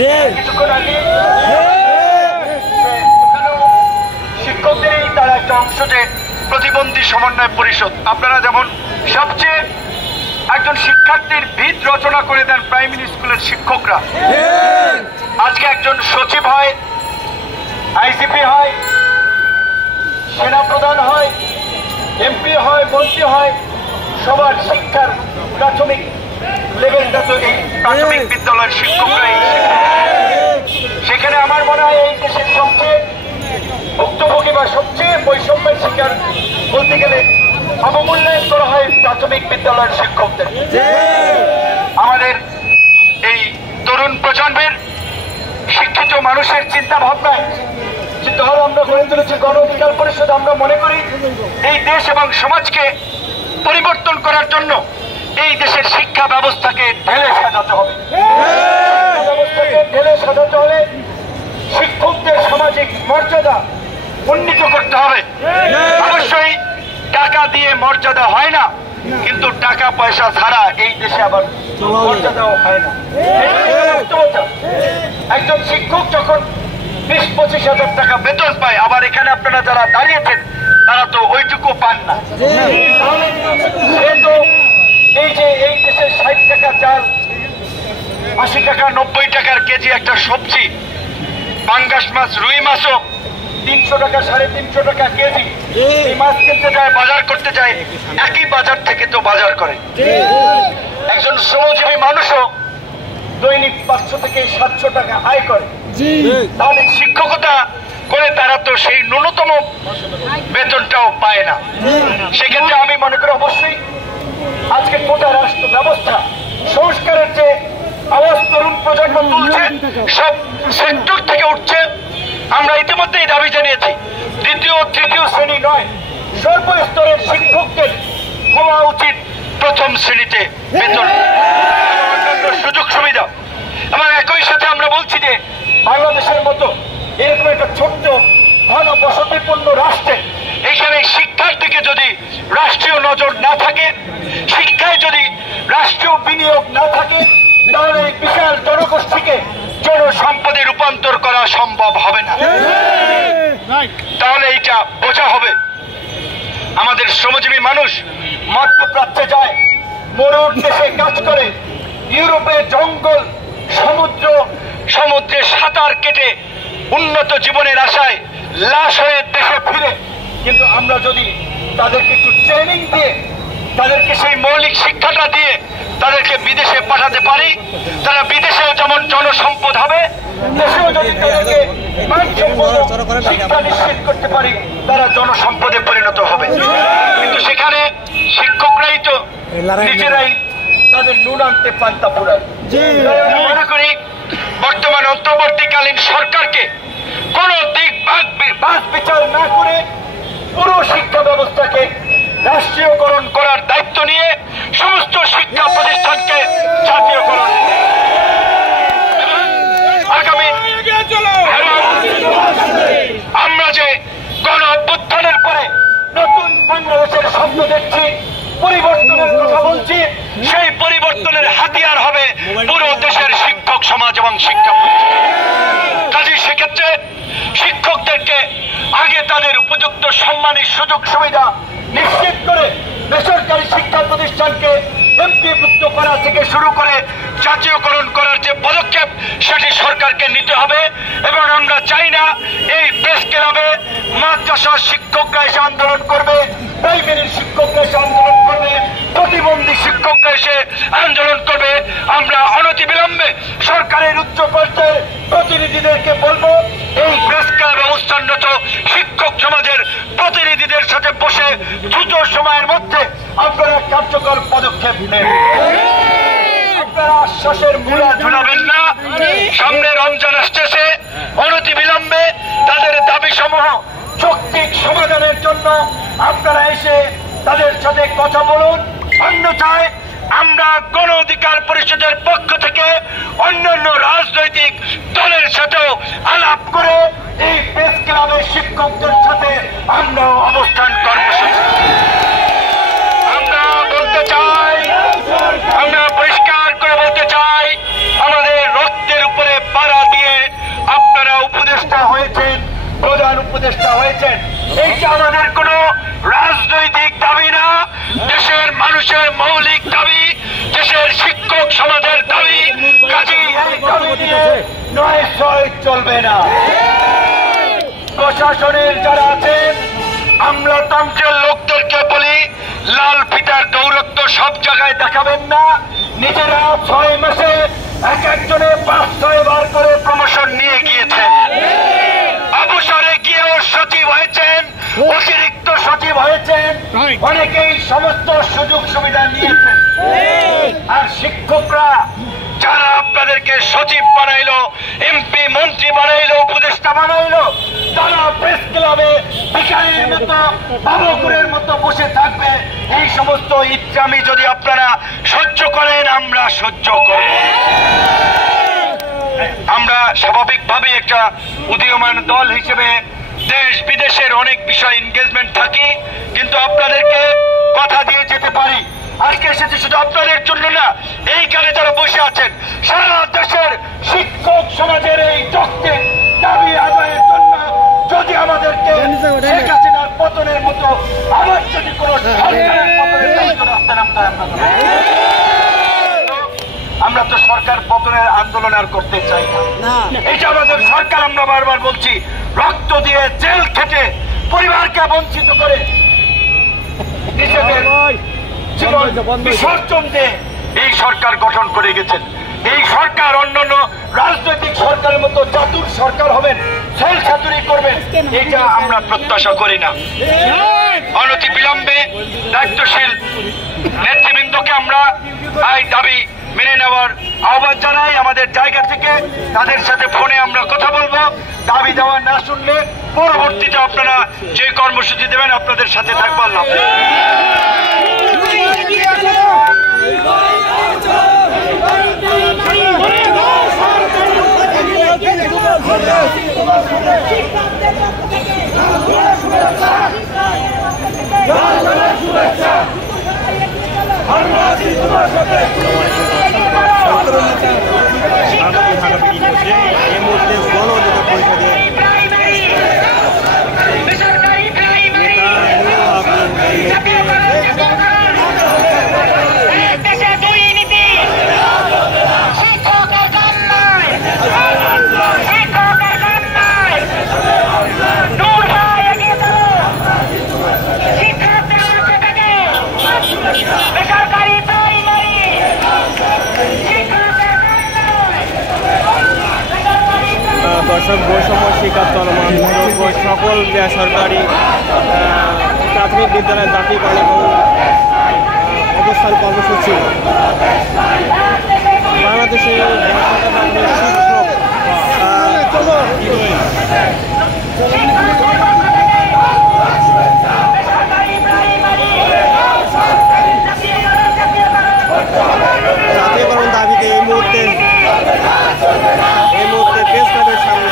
কিছুক্ষণ আগে শিক্ষকদেরই তারা একটা অংশ যে প্রতিবন্ধী সমন্বয় পরিষদ, আপনারা যেমন সবচেয়ে একজন শিক্ষার্থীর ভিত রচনা করে দেন প্রাইমারি স্কুলের শিক্ষকরা, আজকে একজন সচিব হয়, আইজিপি হয়, সেনাপ্রধান হয়, এমপি হয়, মন্ত্রী হয়, সবার শিক্ষার প্রাথমিক লেভেলটা তো এই প্রাথমিক বিদ্যালয়ের শিক্ষকরাই। সেখানে আমার মনে হয় এই দেশের সবচেয়ে ভুক্তভোগী বা সবচেয়ে বৈষম্যের শিকার বলতে গেলে অবমূল্যায়ন করা হয় প্রাথমিক বিদ্যালয়ের শিক্ষকদের। আমাদের এই তরুণ প্রজন্মের শিক্ষিত মানুষের চিন্তা ভাবনায় যে দল আমরা গড়ে তুলেছি গণ অধিকার পরিষদ, আমরা মনে করি এই দেশ এবং সমাজকে পরিবর্তন করার জন্য এই দেশের শিক্ষা ব্যবস্থাকে ঢেলে সাজাতে হবে। ঢেলে সাজাতে হলে শিক্ষকদের সামাজিক মর্যাদা উন্নীত করতে হবে। অবশ্যই টাকা দিয়ে মর্যাদা হয় না, কিন্তু টাকা পয়সা ছাড়া এই দেশে আবার মর্যাদাও হয় না। একজন শিক্ষক যখন 20-25 হাজার টাকা বেতন পায়, আবার এখানে আপনারা যারা দাঁড়িয়েছেন তারা তো ওইটুকু পান না। এই যে এই দেশে 60 টাকা চাল, 80 টাকা 90 টাকার কেজি একটা সবজি, পাঙ্গাস মাছ, রুই মাছও 300 টাকা 350 টাকা কেজি। এই মাছ কিনতে যায়, বাজার করতে যায়, একই বাজার থেকে তো বাজার করে। একজন শ্রমজীবী মানুষও দৈনিক 500 থেকে 700 টাকা আয় করে। তাহলে শিক্ষকতা করে তারা তো সেই ন্যূনতম বেতনটাও পায় না। সেক্ষেত্রে আমি মনে করি অবশ্যই আজকে গোটা রাষ্ট্র ব্যবস্থা সংস্কারের যে আওয়াজ তরুণ প্রজন্ম তুলছে, সব সেক্টর থেকে উঠছে। আমরা ইতিমধ্যেই দাবি জানিয়েছি, দ্বিতীয় তৃতীয় শ্রেণী নয়, সর্বস্তরের শিক্ষকদের হওয়া উচিত প্রথম শ্রেণীতে বেতন, অন্যান্য সুযোগ সুবিধা। এবং একই সাথে আমরা বলছি যে বাংলাদেশের মতো এরকম একটা ছোট্ট ঘন বসতিপূর্ণ রাষ্ট্রে এখানে শিক্ষার দিকে যদি রাষ্ট্রীয় নজর না থাকে, শিক্ষায় যদি রাষ্ট্রীয় বিনিয়োগ না থাকে, তাহলে এই বিশাল জনগোষ্ঠীকে জনসম্পদে রূপান্তর করা সম্ভব হবে না। তাহলে এইটা বোঝা হবে আমাদের শ্রমজীবী মানুষ মধ্যপ্রাচ্যে যায়, মরুর দেশে কাজ করে, ইউরোপে জঙ্গল, সমুদ্রে সাঁতার কেটে উন্নত জীবনের আশায় লাশ হয়ে দেশে ফিরে। কিন্তু আমরা যদি তাদেরকে একটু ট্রেনিং দিয়ে, তাদেরকে সেই মৌলিক শিক্ষাটা দিয়ে তাদেরকে বিদেশে পাঠাতে পারি, তারা বিদেশেও যেমন জনসম্পদ হবে, দেশেও যদি তাদেরকে শিক্ষা নিশ্চিত করতে পারি, তারা জনসম্পদে পরিণত হবে। কিন্তু সেখানে শিক্ষকরাই তো নিজেরাই তাদের নুন আনতে পান্তা পুরায়। মনে করি বর্তমান অন্তর্বর্তীকালীন সরকারকে কোন দিক বাদ বিচার না করে পুরো শিক্ষা ব্যবস্থাকে রাষ্ট্রীয়করণ করার দায়িত্ব নিয়ে সমস্ত শিক্ষা প্রতিষ্ঠানকে জাতীয়করণ, আগামী আমরা যে গণ অভ্যুত্থানের পরে নতুন বাংলাদেশের স্বপ্ন দেখছি, পরিবর্তনের কথা বলছি, সেই পরিবর্তনের হাতিয়ার হবে পুরো দেশের শিক্ষক সমাজ এবং শিক্ষা কাজে। সেক্ষেত্রে শিক্ষকদেরকে আগে তাদের উপযুক্ত সম্মানের সুযোগ সুবিধা নিশ্চিত করে বেসরকারি শিক্ষা প্রতিষ্ঠানকে এমপিভুক্ত করা থেকে শুরু করে জাতীয়করণ করার যে পদক্ষেপ, সেটি সরকারকে নিতে হবে। এবং আমরা চাই না এই প্রেস ক্লাবে মাদ্রাসার শিক্ষকরা এসে আন্দোলন করবে, প্রাইমারি শিক্ষকরা এসে আন্দোলন করবে, প্রতিবন্ধী শিক্ষকরা এসে আন্দোলন করবে। আমরা অনতিবিলম্বে সরকারের উচ্চ পর্যায়ের প্রতিনিধিদেরকে বলবো, এই প্রেস ক্লাব অবস্থানরত শিক্ষক সমাজের প্রতিনিধিদের সাথে বসে দ্রুত সময়ের মধ্যে আপনারা কার্যকর পদক্ষেপ নেন। আপনারা আশ্বাসের মূলা ঝুলাবেন না। সামনে রমজান আসতেছে, অনতিবিলম্বে তাদের দাবি সমূহ যৌক্তিক সমাধানের জন্য আপনারা এসে তাদের সাথে কথা বলুন। অন্যথায় আমরা গণ অধিকার পরিষদের পক্ষ থেকে অন্যান্য রাজনৈতিক দলের সাথেও আলাপ করে এই প্রেস ক্লাবের শিক্ষকদের সাথে আমরা অবস্থান কর্মসূচি আমরা বলতে চাই, আমরা পরিষ্কার করে বলতে চাই, আমাদের রক্তের উপরে পাড়া এইটা আমাদের কোনো রাজনৈতিক দাবি না, দেশের মানুষের মৌলিক দাবি, দেশের শিক্ষক সমাজের দাবি। কাজেই এই দাবি নিয়ে নয় ছয় চলবে না। প্রশাসনের যারা আছেন, আমরা তন্ত্রের লোকদেরকে বলি, লাল ফিতার দৌরত্ব সব জায়গায় দেখাবেন না। নিজেরা 6 মাসে এক একজনে 5-6 বার করে প্রমোশন নিয়ে গিয়েছেন, অবসরে গিয়েও সচিব হয়েছেন, অতিরিক্ত সচিব হয়েছেন, অনেকেই সমস্ত সুযোগ সুবিধা নিয়েছেন। আর শিক্ষকরা যারা আপনাদেরকে সচিব বানাইলো, এমপি মন্ত্রী বানাইলো, উপদেষ্টা বানাইলো, তারা প্রেস ক্লাবে ভিখারির মতো, বাবুকুরের মতো বসে থাকবে। এই সমস্ত ইচ্ছামি যদি আপনারা সহ্য করেন, আমরা সহ্য করব। আমরা স্বাভাবিকভাবে একটা উদীয়মান দল হিসেবে দেশ বিদেশের অনেক বিষয় এনগেজমেন্ট থাকি, কিন্তু আপনাদেরকে কথা দিয়ে যেতে পারি। আজকে এসেছি শুধু আপনাদের জন্য না, এইখানে যারা বসে আছেন সারা দেশের শিক্ষক সমাজের এই যৌক্তিক দাবি আদায়ের জন্য। যদি আমাদেরকে শেখ হাসিনার পতনের মতো আবার যদি কোনো সরকারের পতনের দায়িত্ব রাখতে নামতে আমরা তো সরকার পতনের আন্দোলন আর করতে চাই না। এটা আমাদের সরকার, আমরা বারবার বলছি, রক্ত দিয়ে জেল খেটে পরিবারকে বঞ্চিত করে নিজেদের জীবন বিসর্জন দিয়ে এই সরকার গঠন করে গেছেন। এই সরকার অন্যান্য রাজনৈতিক সরকারের মতো চাতুর সরকার হবেন, সেল চাতুরি করবেন, এটা আমরা প্রত্যাশা করি না। অনতি বিলম্বে দায়িত্বশীল নেতৃবৃন্দকে আমরা এই দাবি মেনে নেওয়ার আহ্বান জানাই। আমাদের জায়গা থেকে তাদের সাথে ফোনে আমরা কথা বলবো। দাবি দেওয়া না শুনলে পরবর্তীতে আপনারা যে কর্মসূচি দেবেন আপনাদের সাথে থাকবো। আল্লাহ দর্শক, বৈষম্য শিকার চলমান সকল বেসরকারি প্রাথমিক বিদ্যালয়ের জাতীয়করণ এবং অবস্থান কর্মসূচি বাংলাদেশে জাতীয়করণ দাবিতে এই মুহূর্তে প্রেস ক্লাবের সামনে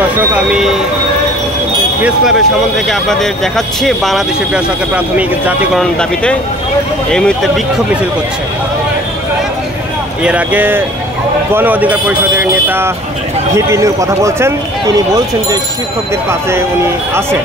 দর্শক, আমি প্রেস ক্লাবের সামনে থেকে আপনাদের দেখাচ্ছি বাংলাদেশের বেসরকারি প্রাথমিক জাতীয়করণ দাবিতে এই মুহূর্তে বিক্ষোভ মিছিল করছে। এর আগে গণ অধিকার পরিষদের নেতা ভিপি নূর কথা বলছেন। তিনি বলছেন যে শিক্ষকদের পাশে উনি আছেন।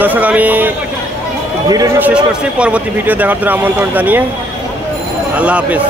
দর্শক, আমি ভিডিওটি শেষ করছি। পরবর্তী ভিডিও দেখার জন্য আমন্ত্রণ জানিয়ে আল্লাহ হাফেজ।